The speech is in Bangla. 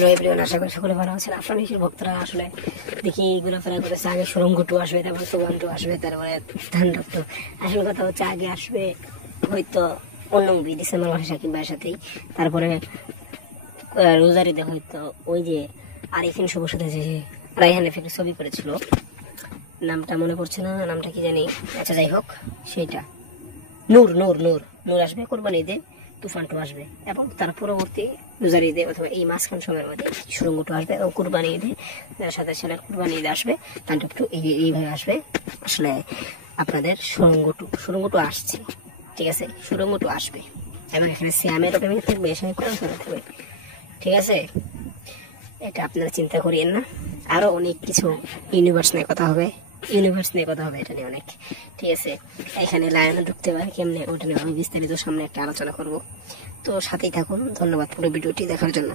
হ্যালো এভরিওয়ান, আশা করি সকলে ভালো আছেন। আপনার মিশির ভক্তরা আসলে দেখি ঘোরাফেরা করেছে। আগে সুরঙ্গটু আসবে, তারপর সুবান্টু আসবে, তারপরে ধানডক্টু। আসল কথা হচ্ছে আগে আসবে হয়তো অন্য মুভি ডিসেম্বর মাসে শাকিব ভাইয়ের সাথেই, তারপরে রোজারিতে হয়তো ওই যে আরিফিন শুভর সাথে যে রাইহান এফেক্ট ছবি করেছিল, নামটা মনে পড়ছে না, নামটা কি জানি। আচ্ছা যাই হোক, সেইটা নূর নূর নূর নূর আসবে কোরবানি ঈদে, তুফান টু আসবে, এবং তার পরবর্তী রোজার ঈদে অথবা এই মাঝখান সময়ের মধ্যে সুরঙ্গ টু আসবে, এবং কোরবানি ঈদে সাথে ছেলের কোরবানি ঈদে আসবে, তান্ডব টু এইভাবে আসবে। আসলে আপনাদের সুরঙ্গ টু আসছে, ঠিক আছে, সুরঙ্গ টু আসবে, এবং এখানে শ্যামের প্রেমিক থাকবে, এখানে কোরআন থাকবে, ঠিক আছে। এটা আপনারা চিন্তা করিয়েন না। আরো অনেক কিছু ইউনিভার্স নিয়ে কথা হবে, এটা নিয়ে অনেক, ঠিক আছে। এখানে লায়ন ঢুকতে পারে কেমনে, ওটা নিয়ে আমি বিস্তারিত সামনে একটা আলোচনা করব। তো সাথেই থাকুন। ধন্যবাদ পুরো ভিডিওটি দেখার জন্য।